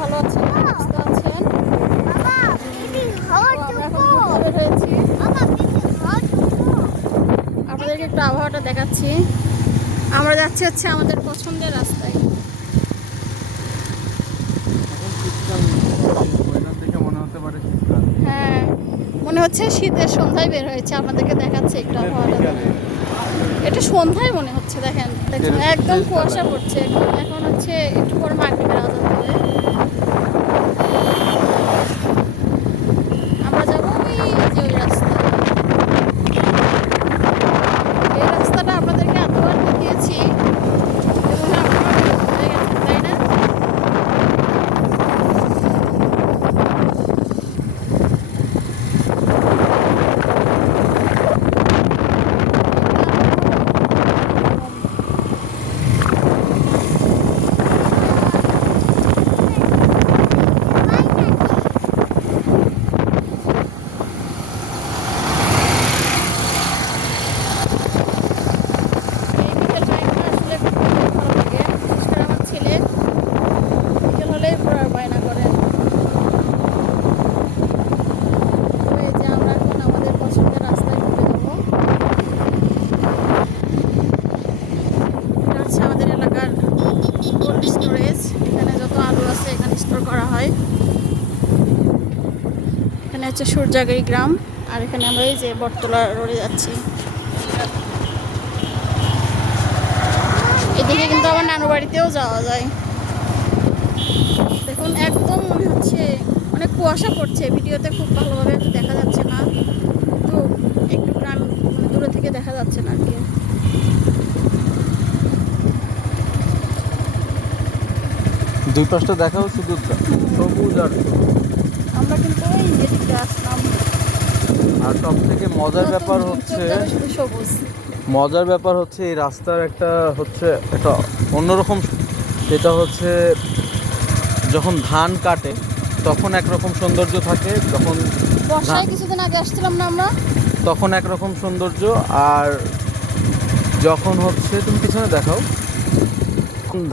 ভালো আছেন? সুস্থ আছেন? আপনাদেরকে একটু আবহাওয়াটা দেখাচ্ছি। আমরা যাচ্ছি হচ্ছে আমাদের পছন্দের রাস্তায়। হ্যাঁ মনে হচ্ছে শীতের সন্ধ্যায় বের হয়েছে। আপনাদেরকে দেখাচ্ছে একটু আবহাওয়াটা। এটা সন্ধ্যায় মনে হচ্ছে দেখেন। দেখুন একদম কুয়াশা পড়ছে। এখন হচ্ছে একটু পর মার্কেটে যাবে হয়। এখানে হচ্ছে সূর্যাগাড়ি গ্রাম, আর এখানে আমরা এই যে বটতলা রোডে যাচ্ছি। এদিকে কিন্তু আবার নানু বাড়িতেও যাওয়া যায়। দেখুন, একদম মনে হচ্ছে অনেক কুয়াশা পড়ছে। ভিডিওতে খুব ভালোভাবে দেখা যাচ্ছে না। তো একটু গ্রাম মানে দূরে থেকে দেখা যাচ্ছে না আর কি। দুই পাশটা দেখাও শুধু সবুজ আর সবুজ। আমরা কিন্তু ওই এদিকে আসলাম। আর সব থেকে মজার ব্যাপার হচ্ছে সবুজ। মজার ব্যাপার হচ্ছে এই রাস্তার একটা হচ্ছে একটা অন্যরকম যেটা হচ্ছে যখন ধান কাটে তখন একরকম সৌন্দর্য থাকে যখন বর্ষায় কিছুদিন আগে আসছিলাম না আমরা? তখন একরকম সৌন্দর্য আর যখন হচ্ছে তুমি পিছনে দেখাও।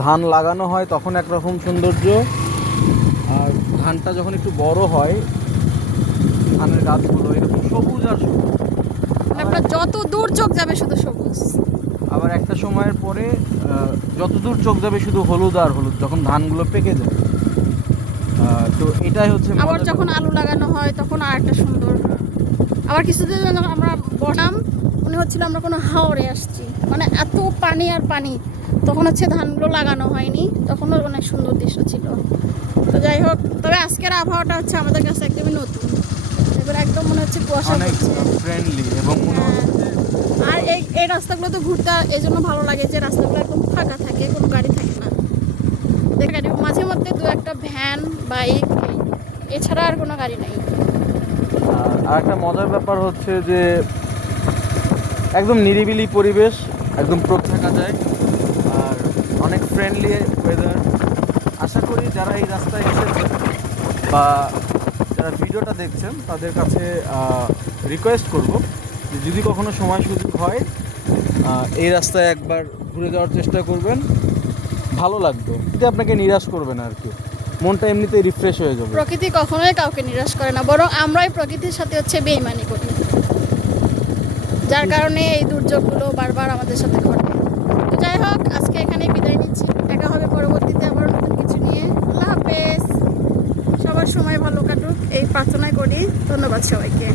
ধান লাগানো হয় তখন একরকম সৌন্দর্য। আর ধানটা যখন একটু বড় হয় ধানের গাছগুলো এরকম সবুজ আর সবুজ। আপনার যত দূর চোখ যাবে শুধু সবুজ। আবার একটা সময়ের পরে যত দূর চোখ যাবে শুধু হলুদ আর হলুদ যখন ধানগুলো পেকে যায়। তো এটাই হচ্ছে আবার যখন আলু লাগানো হয় তখন আর একটা সুন্দর। আবার কিছুদিন যখন আমরা বনাম মনে হচ্ছিল আমরা কোনো হাওড়ে আসছি। মানে এত পানি আর পানি। তখন হচ্ছে ধানগুলো লাগানো হয়নি তখনও অনেক সুন্দর দৃশ্য ছিল। তো যাই হোক তবে আজকের আবহাওয়াটা হচ্ছে আমাদের কাছে একদমই নতুন। এবার একদম মনে হচ্ছে কুয়াশা ফ্রেন্ডলি এবং হ্যাঁ। আর এই এই রাস্তাগুলো তো ঘুরতে এই জন্য ভালো লাগে যে রাস্তাগুলো একদম ফাঁকা থাকে কোনো গাড়ি থাকে না। দেখ গাড়ি মাঝে মধ্যে দু একটা ভ্যান বাইক এছাড়া আর কোনো গাড়ি নেই। আর আরেকটা মজার ব্যাপার হচ্ছে যে একদম নিরিবিলি পরিবেশ একদম প্রোপ থাকা যায় ফ্রেন্ডলি ওয়েদার আশা করি যারা এই রাস্তায় এসেছেন বা যারা ভিডিওটা দেখছেন, তাদের কাছে রিকোয়েস্ট করব যে যদি কখনো সময় সুযোগ হয় এই রাস্তায় একবার ঘুরে যাওয়ার চেষ্টা করবেন। ভালো লাগবে। যদি আপনাকে নিরাশ করবে না আর কি, মনটা এমনিতেই রিফ্রেশ হয়ে যাবে। প্রকৃতি কখনোই কাউকে নিরাশ করে না, বরং আমরাই প্রকৃতির সাথে হচ্ছে বেইমানি করি। যার কারণে এই দুর্যোগগুলো বারবার আমাদের সাথে ঘটে। তো যাই হোক, আজকে এখানে বিদায় নিচ্ছি দেখা হবে পরবর্তীতে আবার নতুন কিছু নিয়ে আল্লাহ হাফেজ সবার সময় ভালো কাটুক এই প্রার্থনাই করি ধন্যবাদ সবাইকে।